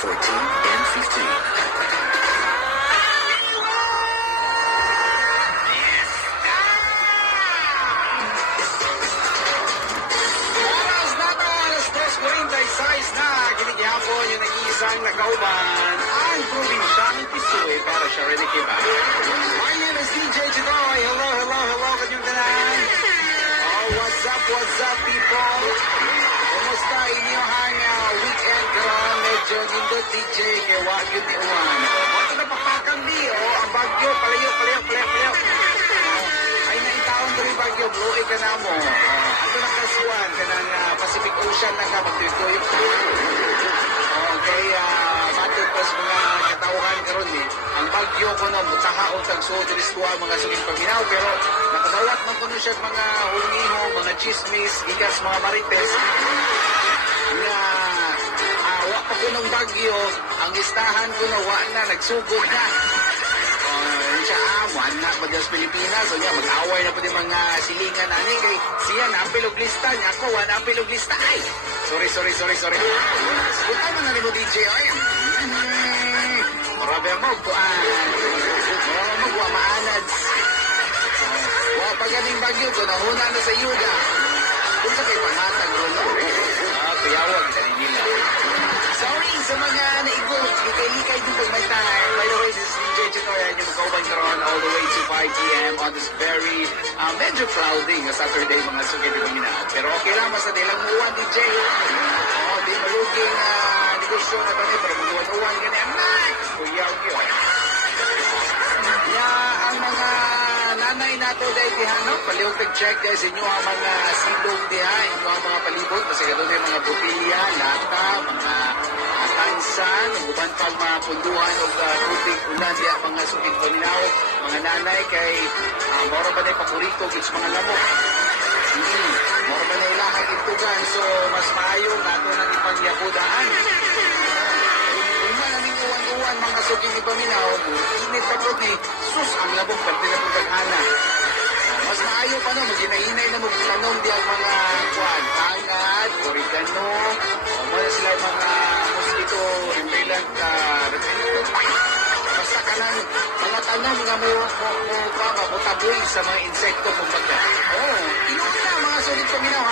14 and 15. Oras na to, alas 2:46 na. Ginigihapon yung nag-iisang nakauban ang probinsyang Pisuy para siya rin ikiba. My name is DJ Chitoy. Hello, hello, hello, kanyang tanan. Oh, what's up, people? Kumusta inyong weekend karon? Medyo nindot DJ kay Wagyu ni Uwan. Ito na pakakang di, ang bagyo, palayo. Ay naintaon ko rin bagyo, blowy ka na mo. Ito na kasuan, kanang Pacific Ocean na ka, magtuyok. Okay, matod pa sa mga katauhan karon ni. Ang bagyo ko na, mutahaon tagsuod rin mga suging paminaw, pero nakadawat man ko na siya mga hulngiho, mga chismis, gigas, mga marites, na wa pa ko ng bagyo, ang istahan ko na wa na, nagsugod na. Siya, na pa sa Pilipinas, so niya, mag-away na pa din mga silingan na ni, kay siya napilog lista niya, ako napilog lista, ay! Sorry. Punta mo na rin mo, DJ, ay! Marami mo, wa maanad. Wa pagaling bagyo ko, nahuna na sa yuga. Kung sa kay pangatag, no? Piyawag, dali nila. Sorry sa mga naigol, likay-likay din pag may time. By the way, this is DJ Chitoy, and yung magkauban karon all the way to 5 p.m. on this very medyo cloudy na Saturday, mga sugay di paminaw. Pero okay lang, basta di lang muwan, DJ. Di maluging negosyo na kami, pero muwan-uwan ganyan. Kuyaw yun. Ang mga nanay nato dahil dihano, palihog nag-check dahil sa inyo ang mga silong diha, inyo ang mga palibot, kasi gano'n na yung mga botilya, lata, mga tansan, uban pang mga punduhan o tubig, ulan diha, mga sukit paminaw, mga nanay kay mora ba na yung paborito, gits mga lamok. Mora ba na ilahang itugan, so mas maayo nato nang ipangyapudaan. Uwan mga suging ni paminaw, init pa po ni sus ang labong parte na pagkakana. Mas maayo pa no, maginahinay na magtanom di ang mga tangat, oregano, o mga sila mga mosquito, repellent, basta ka lang, mga tanom nga mo mutaboy sa mga insekto kumbaga. Inuwi na mga sulit paminaw ha.